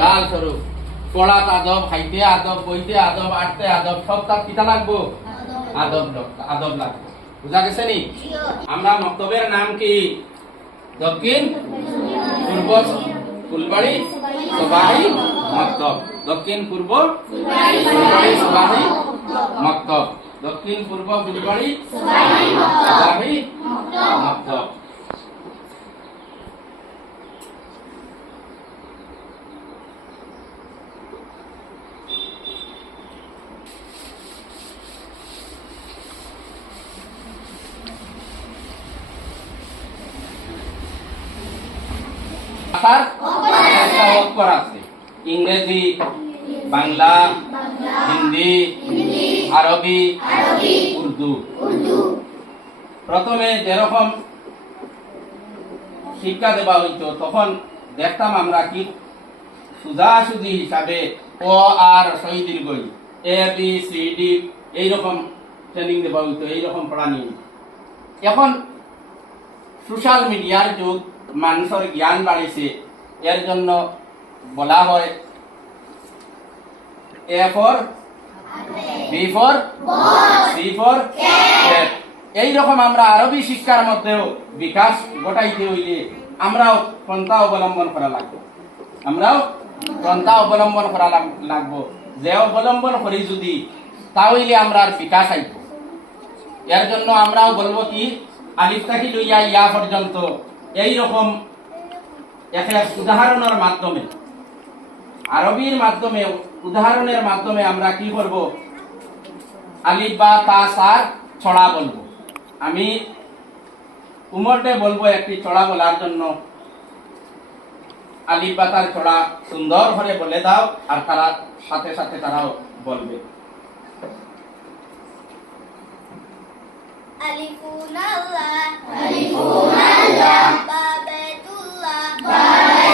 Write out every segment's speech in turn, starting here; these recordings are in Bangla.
ডাল স্বরূপ পড়াত আদব খাইতে আদব, বইতে আদব আটতে আদব, সব তার কিতা লাগবো? আদব আদব লাগবে। বুঝা গেছে নি? আমরা মক্তবের নাম কি? দক্ষিণ, পূর্ব ফুলবাড়ি সবাই মক্তব। দক্ষিণ, পূর্ব ফুলবাড়ি সবাই মক্তব। দক্ষিণ, পূর্ব ফুলবাড়ি সবাই মক্তব। ভাষার একটা অক্ষর আছে। ইংরেজি, বাংলা, হিন্দি, আরবি, উর্দু। প্রথমে যেরকম শিক্ষা দেওয়া হইতো, তখন দেখতাম আমরা কি সুজাসুজি হিসাবে ও আর শহীদির গই এ, বি, সি, ডি এইরকম ট্রেনিং দেওয়া হইতো, এইরকম পড়ানি এখন সোশ্যাল মিডিয়ার যুগ মানুষের জ্ঞান বাড়িছে, এর জন্য বলা হয়, A for, B for, C for এই রকম আমরা আরবি শিক্ষার মধ্যেও বিকাশ ঘটাইতে হইলে আমরাও পন্থা অবলম্বন করা লাগবে। আমরাও পন্থা অবলম্বন করা লাগ- লাগবো। যে অবলম্বন করি যদি তাহলে আমরা আর বিকাশ আইব। এর জন্য আমরাও বলব কি, আলিফ থাকি লইয়া ইয়া পর্যন্ত এই রকম একটা উদাহরণের মাধ্যমে, আরবির মাধ্যমে, উদাহরণের মাধ্যমে আমরা কি করব আলিফ বা তা সার ছড়া বলব। আমি উমরটে বলব একটি ছড়া বলার জন্য। আলিফ বা তার ছড়া সুন্দর বলে দাও আর তারা সাথে সাথে তারাও বলবে। Alifun Allah. Alifun Allah. Babetullah Babetullah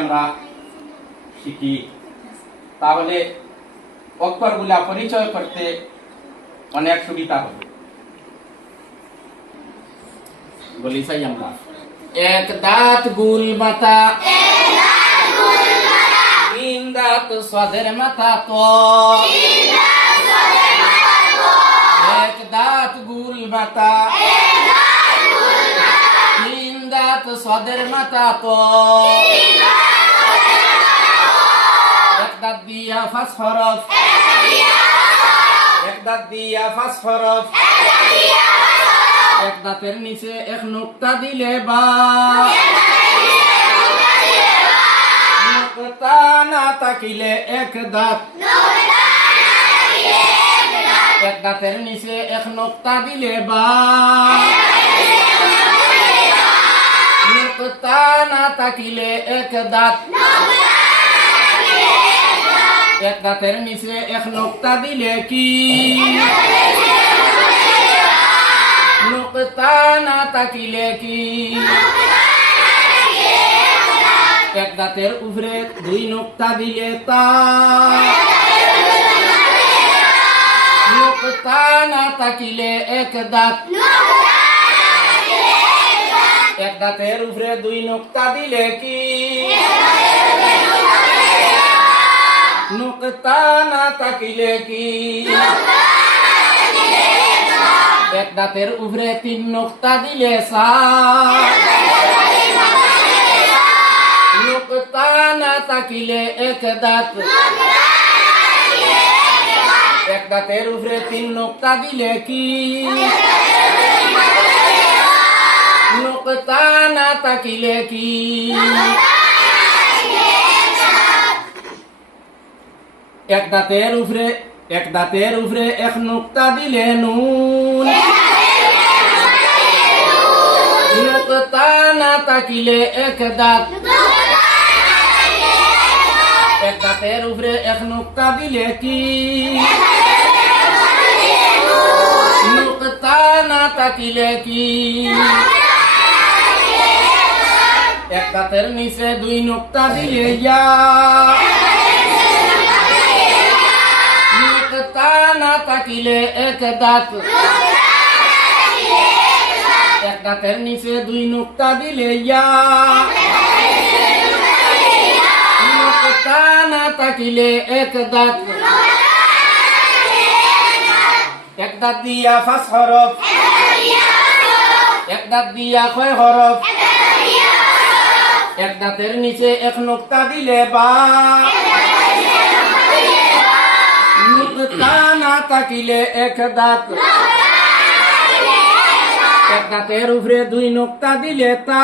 আমরা শিখি। তাহলে অক্ষরগুলা পরিচয় করতে অনেক সুবিধা হবে। বলি চাই আমরা। এক দাঁত গুল মাথা, তিন দাঁত স্বাদের মাথা তো এক দাঁত গুল মাথা তিন দাঁত স্বাদের মাথা তো। এক দাঁত দিয়া ফাঁস হরফ। এক দিয়া ফাঁস হরফ। এক দাঁতের নিচে এক নুক্তা দিলে বা। নুক্তা না তাকিলে এক দাঁত। এক দাঁতের নিচে এক নুক্তা দিলে বা। নুক্তা না তাকিলে এক দাঁত। এক দাঁতের নিচে এক নুক্তা দিলে কি? নুক্তা না তাকিলে কি? এক দাঁতের উপরে দুই নুক্তা দিলে তা। নুক্তা না তাকিলে এক দাঁত। এক দাঁতের উপরে দুই নুক্তা দিলে কি? নুক্তা না তাকিলে কি? এক দাঁতের উপরে তিন নোক্তা দিলে সা নোক্তা না তাকিলে এক দাঁত। এক দাঁতের উপরে তিন নোক্তা দিলে কি? নোক্তা না তাকিলে কি? এক দাঁতের উপরে এক দাঁতের উপরে এক নোক্তা দিলে নুন। নোক্তা না তাকিলে এক দাঁত। এক দাঁতের উপরে এক নোক্তা দিলে কি? নোক্তা না তাকিলে কি? এক দাঁতের নিচে দুই নোক্তা দিলে ইয়া। নোক্তা না তাকিলে এক দাঁত। এক দাঁতের নিচে দুই নোক্তা দিলে ইয়া। নোক্তা না তাকিলে এক দাঁত। এক দাঁত দিয়া ফাঁস হরফ। এক দাঁত দিয়া ছয় হরফ। এক দাঁতের নিচে এক নোক্তা দিলে বা। না তাকিলে এক দাঁত। এক দাঁতের উপরে দুই নোক্তা দিলে তা।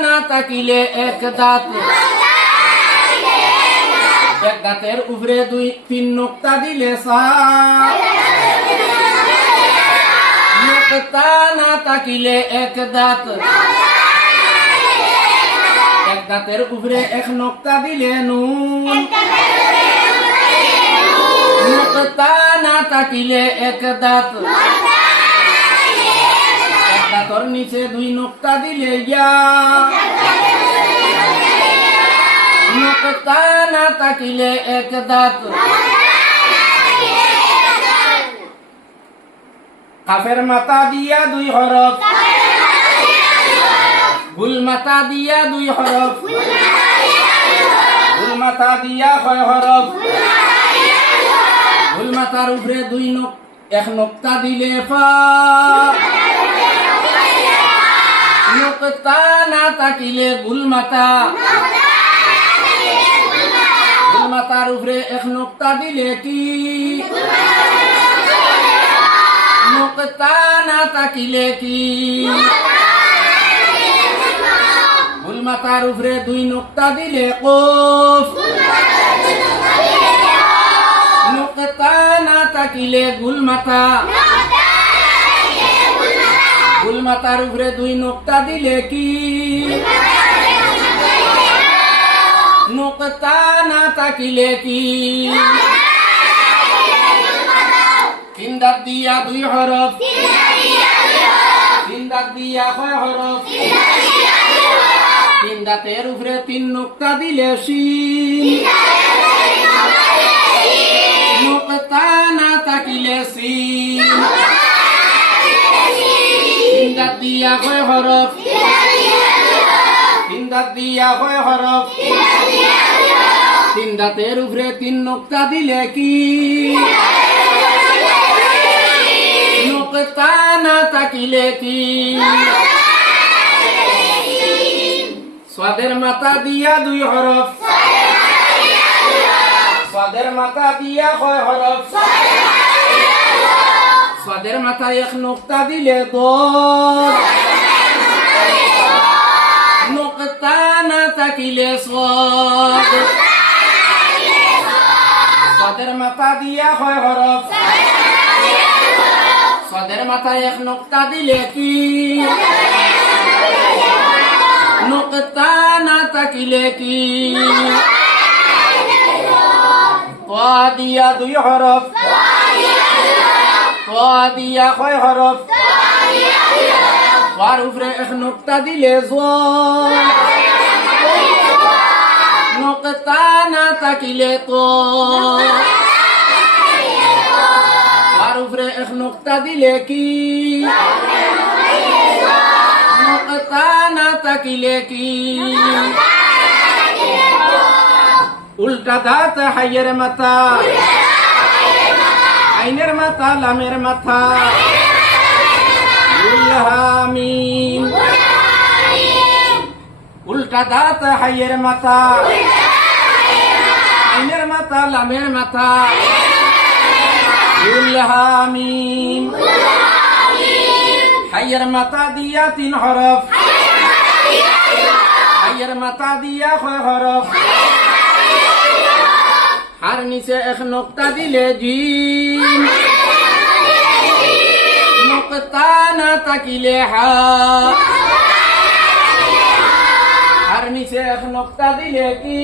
না তাকিলে এক দাঁত। এক দাঁতের উপরে দুই, তিন নোক্তা দিলে সা। নোক্তা না তাকিলে এক দাঁত। এক দাঁতের উপরে এক নোক্তা দিলে নুন। নোক্তা না তাকিলে এক দাঁত। এক দাঁতর নিচে দুই নোক্তা দিলে ইয়া। নোক্তা না তাকিলে এক দাঁত। কাফের মাতা দিয়া দুই হরফ। ভুল মাথা দিয়া দুই হরফ। ভুল মাতা দিয়া ছয় হরফ। ভুল মাথার উপরে দুই নক এক নক্তা দিলে ফা। না তাকিলে ভুল মাথা ভুল মাথার উপরে এক নক্তা দিলে কি নক্তা না তাকিলে কি ভুল মাথার উপরে দুই নোক্তা দিলে কোফ নোক্তা না তাকিলে গুল মাথা গুল মাথার উপরে দুই নোকতা দিলে কি নোকতা না তাকিলে কি তিন দিয়া দুই হরফ। তিন দাঁত দিয়া কয় হরফ। তিন দাঁতের উপরে তিন নোকতা দিলে শিন নোকতা না তাকিলে শিন তিন দিয়া কয় হরফ। তিন দাঁত দিয়া কয় হরফ। তিন দাঁতের উপরে তিন নোকতা দিলে কি? স্বাদের মাথা দিয়া দুই হরফ। স্বাদের মাথা দিয়া কয় হরফ। স্বাদের মাথায় এক নোকতা দিলে দর না তাকিলে সদ স্বাদের মাথা দিয়া হয় হরফ। স্বাদের মাথায় এক নোকতা দিলে কি? নোকতা না থাকিলে কি? দিয়া দুই হরফ। দিয়া কয় হরফ। কার উপরে এক নোকতা দিলে নোকতা না তাকিলে তো। উপরে এক নোকতা দিলে কি নোকতা না তাকিলে কি উল্টা দাঁত হাইয়ের মাথা আইনের মাথা লামের মাথা উল্লাহামিম উল্টা দাঁত হাইয়ের মাথা আইনের মাথা লামের মাথা উল্লাহামিম হাইয়ের মাথা দিয়া তিন হরফ হাইয়ের মাথা দিয়া ছয় হরফ আর নিচে এক নোকতা দিলে জিম নোকতা না তাকিলে হা আর নিচে এক নোকতা দিলে কি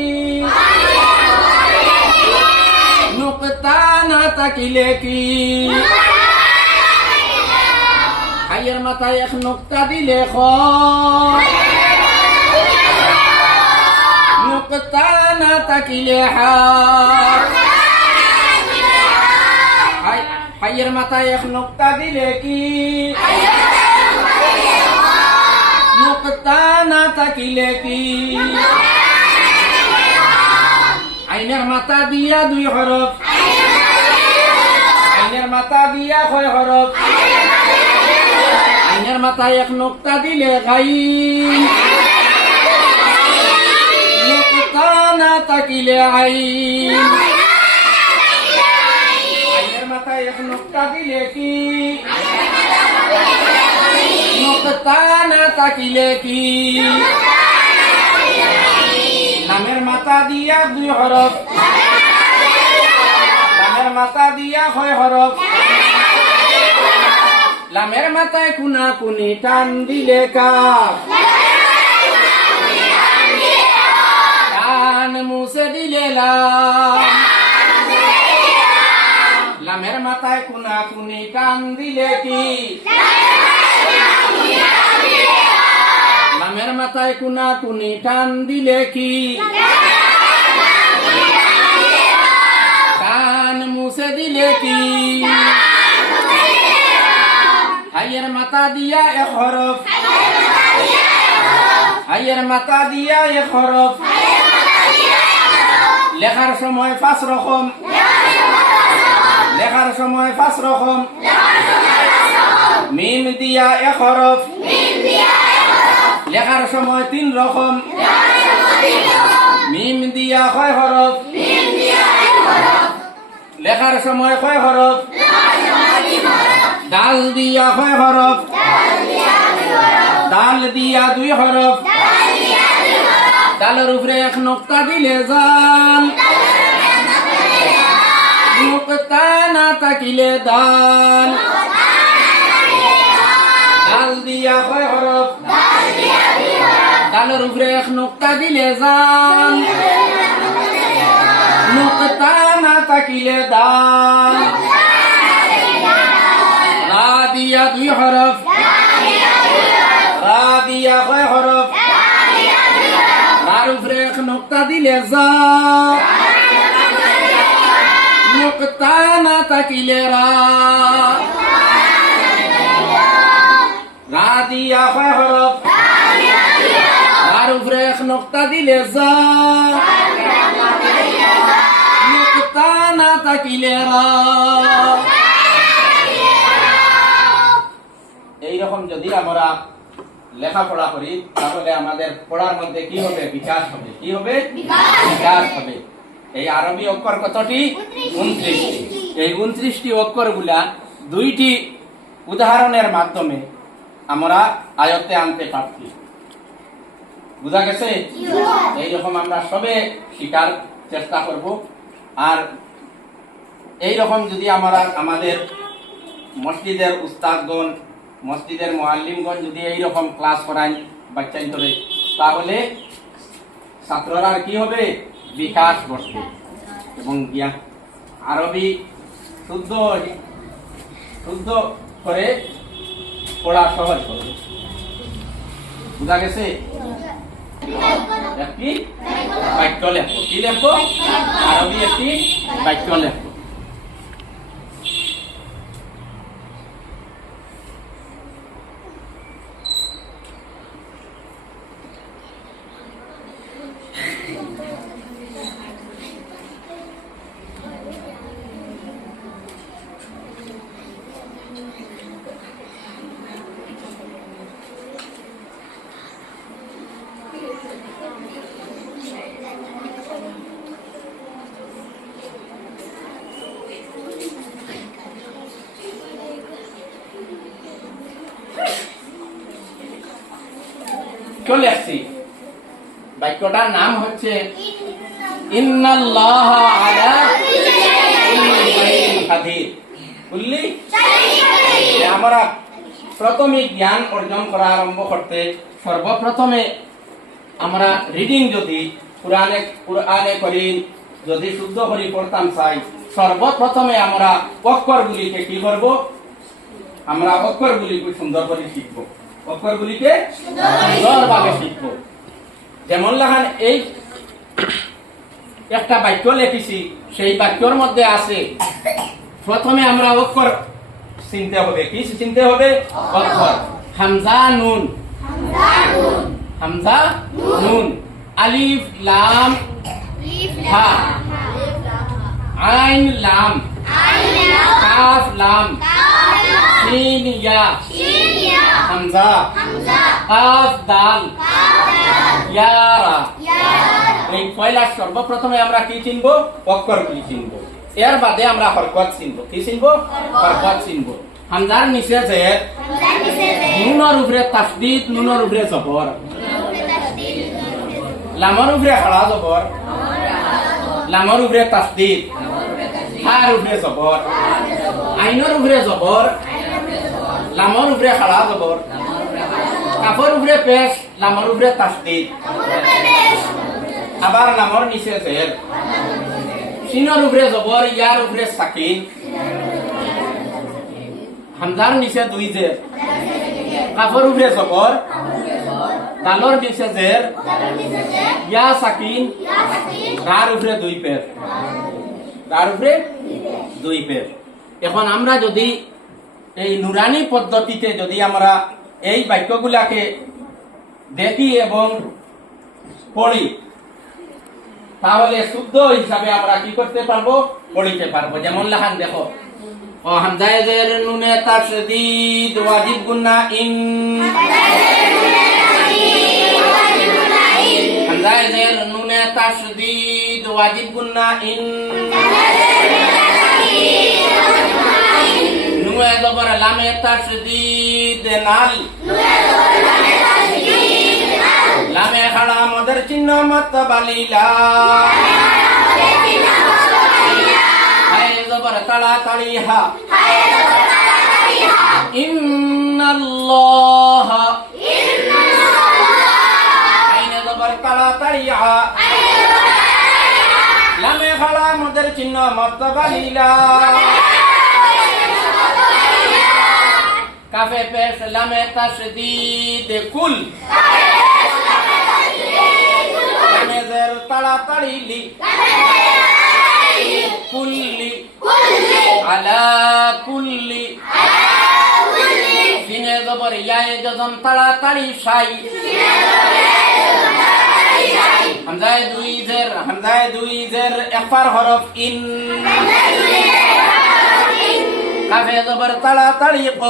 নোকতা না তাকিলে কি হাইয়ের মাথায় এক নোকতা দিলে খ নোকতা না তাকিলে হা হাই হাইয়ের মাথায় এক নোকতা দিলে কি নোকতা না তাকিলে কি আইনের মাথা দিয়া দুই হরফ। আইনের মাথা দিয়া ছয় হরফ। আইনের মাথায় এক নোকতা দিলে গাই। নোকতা না তাকিলে আইন আইনের মাথায় এক নোকতা দিলে কি? নোকতা না তাকিলে কি? মাথা দিয়া দুই হরফ। লামের মাথা দিয়া হয় হরফ। লামের মাথায় কুনা কুনি টান দিলে কাপ টান দিলে লামের মাথায় কুনা কুনি টান দিলে কি? লামের মাথায় কুনা কুনি টান দিলে কি? মুছে দিলে কি হাইয়ের মাথা দিয়া এক হরফ হাইয়ের মাথা দিয়া এক হরফ লেখার সময় পাঁচ রকম লেখার সময় পাঁচ রকম মিম দিয়া এক হরফ লেখার সময় তিন রকম মিম দিয়া কয় হরফ লেখার সময় কয় হরফ। ডাল দিয়া কয় হরফ। ডাল দিয়া দুই হরফ। ডালের উপরে এক নোক্তা দিলে জাল। নোক্তা না তাকিলে দাল। ডাল দিয়া কয় হরফ। ডালের উপরে এক নোক্তা দিলে যান নোক্তা থাকিলে দান। দিয়া দুই হরফ রা দিয়া কয় হরফ তার উপরে এক নোক্তা দিলে নোক্তা না থাকিলে রা রা দিয়া কয় হরফ তার উপরে এক নোক্তা দিলে যা। এইরকম যদি আমরা লেখাপড়া করি তাহলে আমাদের পড়ার মধ্যে কি হবে? বিকাশ হবে। কি হবে? বিকাশ হবে। এই আরবি অক্ষর কতটি? উনত্রিশটি। এই উনত্রিশটি অক্ষরগুলা দুইটি উদাহরণের মাধ্যমে আমরা আয়ত্তে আনতে পারছি। বুঝা গেছে? এইরকম আমরা সবে শিকার চেষ্টা করব। আর এই রকম যদি আমরা আমাদের মসজিদের উস্তাদগণ, মসজিদের মোয়াল্লিমগণ যদি এই রকম ক্লাস করাই বাচ্চান্তরে তাহলে ছাত্ররা কি হবে? বিকাশ ঘটবে। এবং জ্ঞান আরবি শুদ্ধ শুদ্ধ করে পড়া সহজ হবে। বুঝা গেছে? একটি বাক্য লেখো। কি লেখো? আরবি একটি বাক্য লেখো। চলে আসছি। বাক্যটার নাম হচ্ছে ইন্নাল্লাহ আলা বুঝলি আমরা প্রথমে জ্ঞান অর্জন করা আরম্ভ করতে সর্বপ্রথমে আমরা রিডিং যদি কোরআনে কোরআনে করি যদি শুদ্ধ করে পড়তাম চাই সর্বপ্রথমে আমরা অক্ষরগুলিকে কি করব? আমরা অক্ষরগুলিকে সুন্দর করে শিখব। অক্ষরগুলিকে সুন্দরভাবে শিখব। যেমন লাগান এই একটা বাক্য লিখেছি সেই বাক্যর মধ্যে আছে প্রথমে আমরা অক্ষর চিনতে হবে। কি চিনতে হবে? অক্ষর। হামজা নুন। হামজা নুন। আলিফ লাম। হা। আইন লাম। কাফ লাম। সিন হামজা। কাফ দাল। এই পয়লা সর্বপ্রথমে আমরা কি চিনব? অক্ষর কি চিনব? এর বাদে আমরা হরকত চিনব। কি চিনব? হরকত চিনব। হামজার নিচে যে নুনের উপরে তাসদিদ নুনের উপরে জবর। লামর উপরে খাড়া জবর। লামর উপরে তাসদিদ। হার উপরে জবর আইনের উপরে জবর লামর উপরে খাড়া জবর কাপড় উপরে পেশ লামর উপরে তাসদিদ আবার লামর নিচে জের সিনের উপরে জবর ইয়ার উপরে সাকিন হামজার নিচে দুই জের কাপড় উপরে জবর দালর নিচে জের ইয়া সাকিন রার উপরে দুই পের রার উপরে দুই পের। এখন আমরা যদি এই নুরানি পদ্ধতিতে যদি আমরা এই বাক্যগুলাকে দেখি এবং পড়ি, তাহলে শুদ্ধ হিসাবে আমরা কি করতে পারব? পড়িতে পারব। যেমন লেখান দেখো, ও হামজায় জের নুনে তাসদিদ ওয়াজিব গুন্না ইন। হামজায় জের নুনে তাসদিদ ওয়াজিব গুন্না ইন নুয়ে জবর লামে তাসদিদ নাল। লামে খাড়া মদের চিহ্ন মত বালিলা। হায় জবর তাড়াতাড়ি হা ইন্নাল্লাহ। আইনে জবর তাড়াতাড়ি আ লামে খাড়া মদের চিহ্ন মর্তবা লীলা কাফে পেশ লামে তাসদিদ কুল। লামে জের তাড়াতাড়ি লি। কুল্লি। আলা কুল্লি। সিনে জবর ইয়ায়ে জজম তাড়াতাড়ি সাই। হামজায় দুই জের, হামজায় দুই জের, একবার হরফ ইন। কাফে জবর তাড়াতাড়ি ক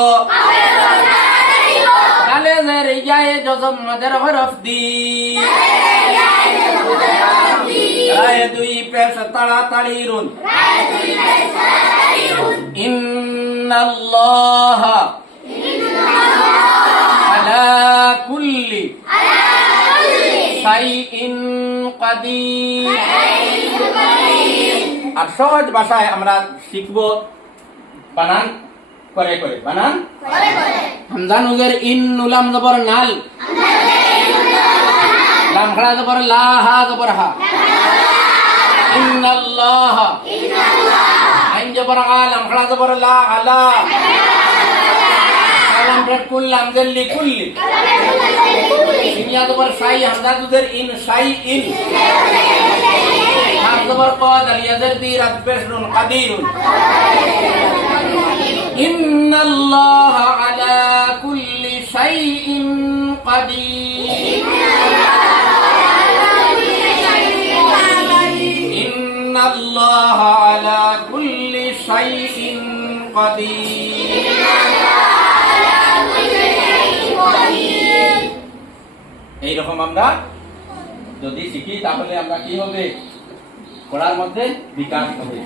কালে জের ইয়ায়ে জজম মদের হরফ দি। রায় দুই পেশ তাড়াতাড়ি রুন। ইন্নাল্লাহ আলা কুল্লি কাদির আর সহজ ভাষায় আমরা শিখব বানান করে করে। বানান? হামজা নুজের ইন নুলাম জবর নাল। লাম খড়া জবর লা হা জবর হা। ইন্নাল্লাহ। আইন জবর আ লাম খড়া জবর লা আলা। আলাম রেড কুল্লাম জল্লি কুল্লি দুনিয়া জবর শাই হামজা নুজের ইন শাই ইন হাম জবর ক দালিয়াদের দি রাত পেশরুন কাদিরুন إن الله على كل شيء قدير إن الله على كل شيء قدير এইরকম আমরা যদি শিখি তাহলে আমরা কি হবে? পড়ার মধ্যে বিকাশ হবে।